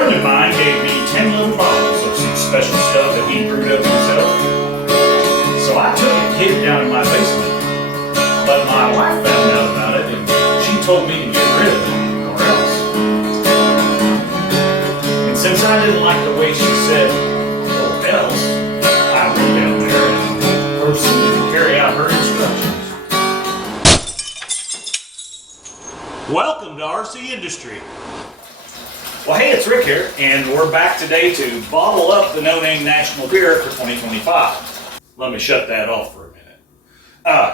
friend of mine gave me 10 little bottles of some special stuff that he brewed up himself. So I took it and hid it down in my basement. But my wife found out about it and she told me to get rid of it or else. And since I didn't like the way she said, or else, I went down there and proceeded to carry out her instructions. Welcome to RCindustry. Well, hey, it's Rick here, and we're back today to bottle up the No Name National Beer for 2025. Let me shut that off for a minute.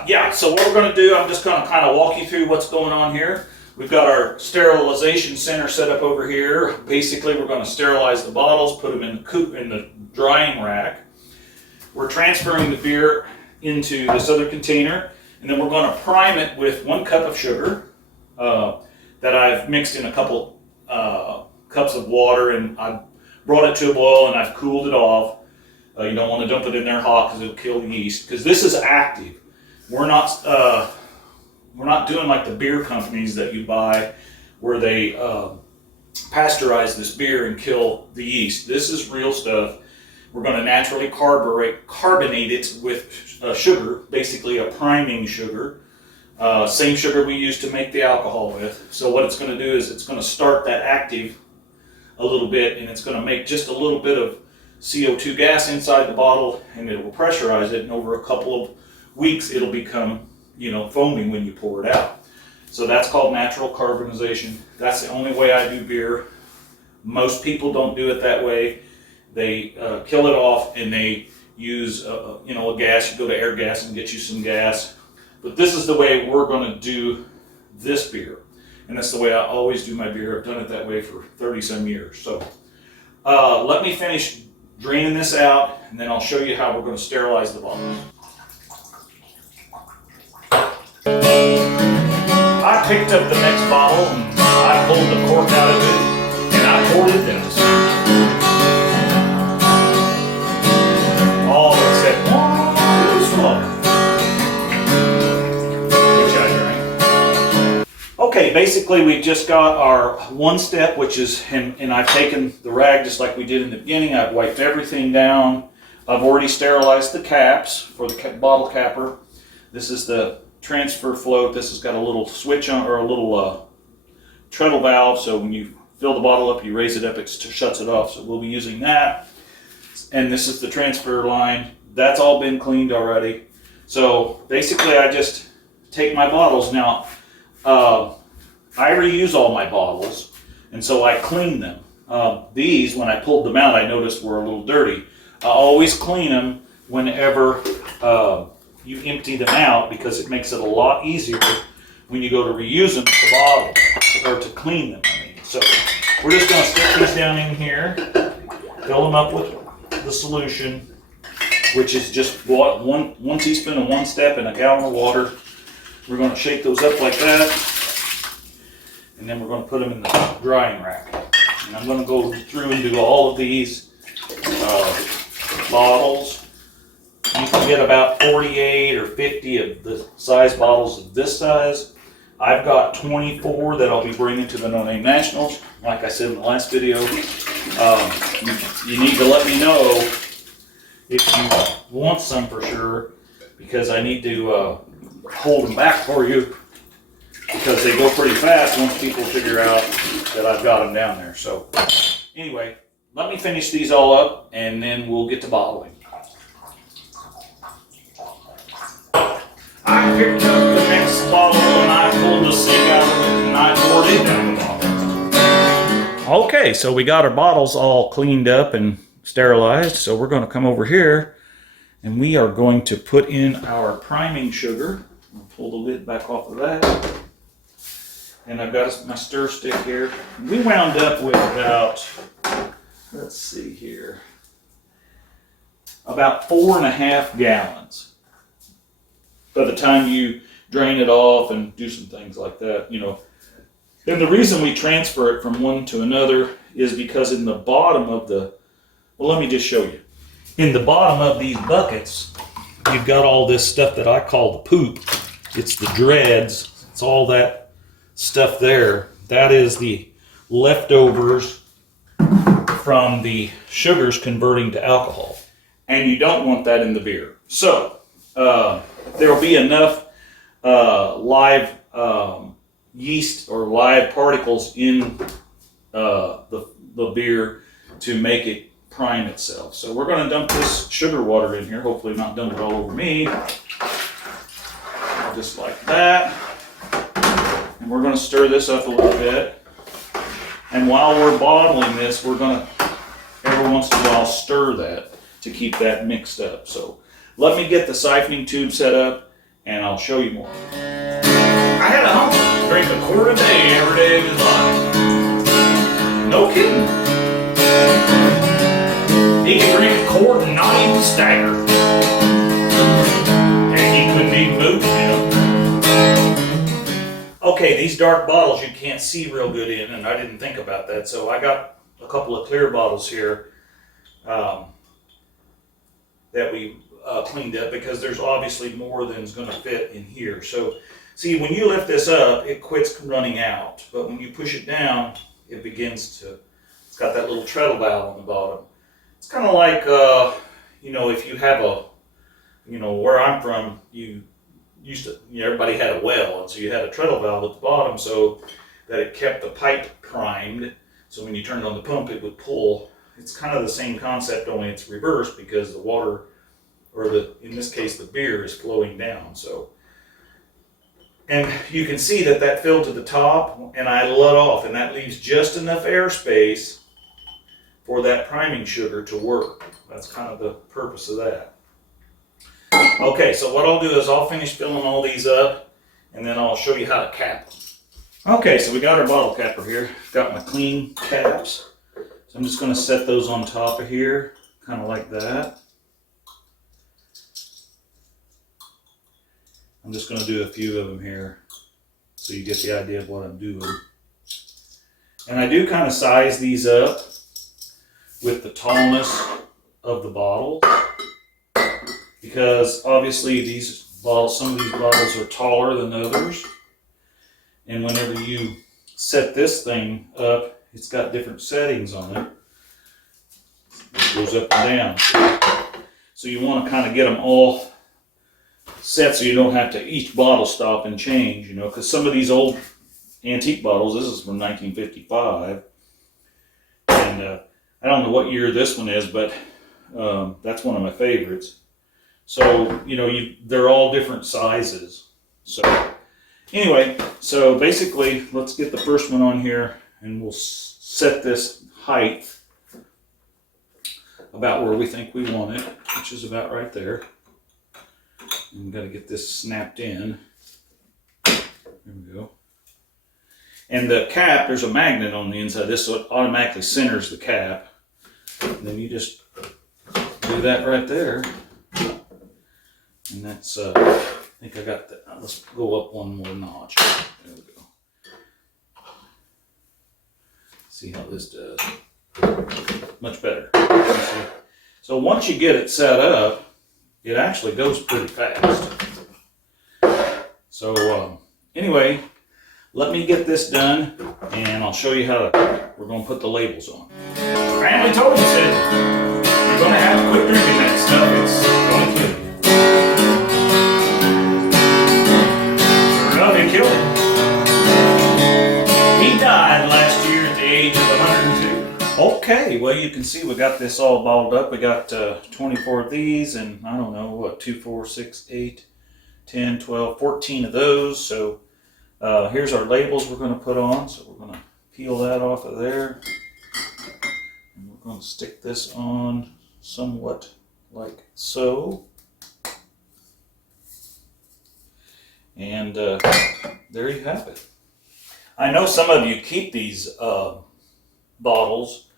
Yeah, so what we're going to do, I'm just going to kind of walk you through what's going on here. We've got our sterilization center set up over here. Basically, we're going to sterilize the bottles, put them in the drying rack. We're transferring the beer into this other container, and then we're going to prime it with 1 cup of sugar that I've mixed in a couple cups of water, and I brought it to a boil and I've cooled it off. You don't want to dump it in there hot because it'll kill the yeast, because this is active. We're not doing like the beer companies that you buy where they pasteurize this beer and kill the yeast. This is real stuff. We're going to naturally carbonate it with sugar, basically a priming sugar. Same sugar we use to make the alcohol with. So what it's going to do is it's going to start that active a little bit, and it's going to make just a little bit of CO2 gas inside the bottle, and it will pressurize it, and over a couple of weeks it'll become, foaming when you pour it out. So that's called natural carbonization. That's the only way I do beer. Most people don't do it that way. They kill it off and they use a gas. You go to Air Gas and get you some gas. But this is the way we're going to do this beer. And that's the way I always do my beer. I've done it that way for 30-some years. So let me finish draining this out, and then I'll show you how we're going to sterilize the bottles. I picked up the next bottle, and I pulled the cork out of it, and I poured it down. All except one smoke. Okay, basically we've just got our 1 step, which is, and I've taken the rag just like we did in the beginning. I've wiped everything down. I've already sterilized the caps for the bottle capper. This is the transfer float. This has got a little switch on, or a little treadle valve, so when you fill the bottle up, you raise it up, it shuts it off. So we'll be using that. And this is the transfer line. That's all been cleaned already. So basically I just take my bottles now. I reuse all my bottles, and so I clean them. These, when I pulled them out, I noticed were a little dirty. I always clean them whenever you empty them out, because it makes it a lot easier when you go to reuse them to bottle, or to clean them. So we're just going to stick these down in here, fill them up with the solution, which is just one teaspoon of 1 step and a gallon of water. We're going to shake those up like that, and then we're going to put them in the drying rack. And I'm going to go through and do all of these bottles. You can get about 48 or 50 of the size bottles of this size. I've got 24 that I'll be bringing to the No Name Nationals. Like I said in the last video, you need to let me know if you want some for sure, because I need to hold them back for you, because they go pretty fast once people figure out that I've got them down there. So anyway, let me finish these all up, and then we'll get to bottling. I picked up the next bottle and I pulled the stick out of it and I poured it down the bottle. Okay, so we got our bottles all cleaned up and sterilized, so we're going to come over here and we are going to put in our priming sugar. I'll pull the lid back off of that. And I've got my stir stick here. We wound up with about, let's see here, about 4.5 gallons. By the time you drain it off and do some things like that, And the reason we transfer it from one to another is because in the bottom of the, well, let me just show you. In the bottom of these buckets, you've got all this stuff that I call the poop. It's the dreads. It's all that stuff there. That is the leftovers from the sugars converting to alcohol. And you don't want that in the beer. So there will be enough live yeast or live particles in the beer to make it prime itself. So we're going to dump this sugar water in here, hopefully not dump it all over me. Just like that. And we're going to stir this up a little bit. And while we're bottling this, we're going to every once in a while stir that to keep that mixed up. So let me get the siphoning tube set up and I'll show you more. I had a uncle drink a quart a day every day of his life. No kidding. He could drink a quart and not even stagger. And he couldn't even move, Okay, these dark bottles you can't see real good in, and I didn't think about that. So I got a couple of clear bottles here that we cleaned up because there's obviously more than is going to fit in here. So see, when you lift this up, it quits running out. But when you push it down, it begins to, it's got that little treadle valve on the bottom. It's kind of like, if you have a, where I'm from, everybody had a well, and so you had a treadle valve at the bottom so that it kept the pipe primed. So when you turned on the pump, it would pull. It's kind of the same concept, only it's reversed because the water, or in this case, the beer is flowing down. So, and you can see that filled to the top, and I let off, and that leaves just enough airspace for that priming sugar to work. That's kind of the purpose of that. Okay, so what I'll do is I'll finish filling all these up, and then I'll show you how to cap them. Okay, so we got our bottle capper here. Got my clean caps. So I'm just going to set those on top of here, kind of like that. I'm just going to do a few of them here so you get the idea of what I'm doing. And I do kind of size these up with the tallness of the bottle, because obviously these bottles, some of these bottles are taller than others. And whenever you set this thing up, it's got different settings on it. It goes up and down. So you want to kind of get them all set so you don't have to each bottle stop and change, because some of these old antique bottles, this is from 1955. And I don't know what year this one is, but that's one of my favorites. So, they're all different sizes. So anyway, so basically, let's get the first one on here and we'll set this height about where we think we want it, which is about right there. And we've got to get this snapped in. There we go. And the cap, there's a magnet on the inside. This automatically centers the cap. And then you just do that right there. And that's, I think I got that. Let's go up one more notch. There we go. See how this does. Much better. So once you get it set up, it actually goes pretty fast. So anyway, let me get this done and I'll show you how we're going to put the labels on. Family told you, said, you're going to have to quit drinking that stuff. It's going to kill you. It killed him. He died last year at the age of 102. Okay, well you can see we got this all bottled up. We got 24 of these and I don't know, what, 2, 4, 6, 8, 10, 12, 14 of those. So here's our labels we're going to put on. So we're going to peel that off of there. And we're going to stick this on somewhat like so. And there you have it. I know some of you keep these bottles,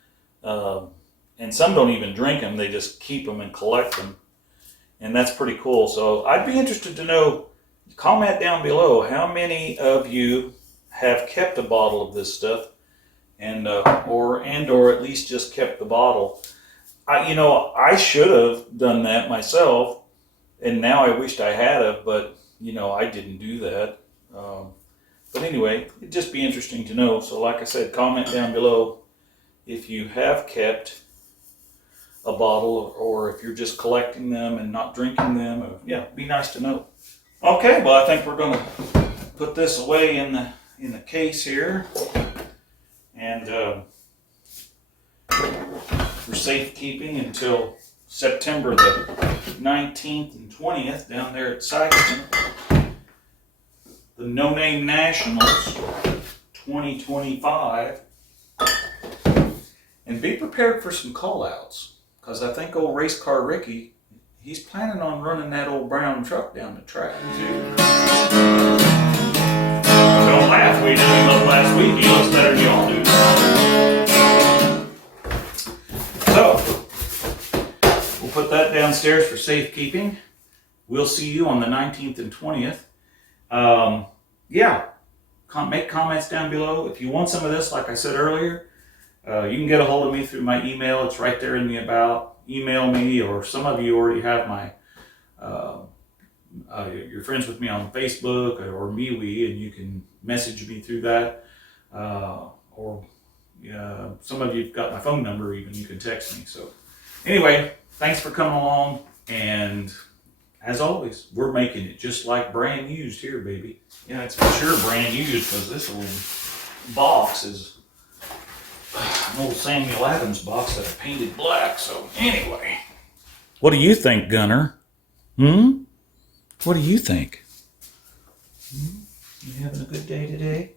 and some don't even drink them. They just keep them and collect them. And that's pretty cool. So I'd be interested to know, comment down below, how many of you have kept a bottle of this stuff, and or at least just kept the bottle. I should have done that myself, and now I wished I had it, but I didn't do that. But anyway, it'd just be interesting to know. So like I said, comment down below if you have kept a bottle, or if you're just collecting them and not drinking them. Yeah, it'd be nice to know. Okay, well, I think we're gonna put this away in the case here, and for safekeeping until September the 19th and 20th down there at Sikeston. The No Name Nationals 2025. And be prepared for some call-outs, because I think old race car Ricky, he's planning on running that old brown truck down the track too. Don't laugh, we didn't look last week. He looks better than y'all do. So, we'll put that downstairs for safekeeping. We'll see you on the 19th and 20th. Yeah, make comments down below. If you want some of this, like I said earlier, you can get a hold of me through my email. It's right there in the about. Email me, or some of you already have my, you're friends with me on Facebook or MeWe, and you can message me through that. Or some of you've got my phone number even, you can text me. So anyway, thanks for coming along, and as always, we're making it just like brand used here, baby. Yeah, it's for sure brand used, because this old box is an old Samuel Adams box that I painted black. So anyway, what do you think, Gunnar? What do you think? You having a good day today?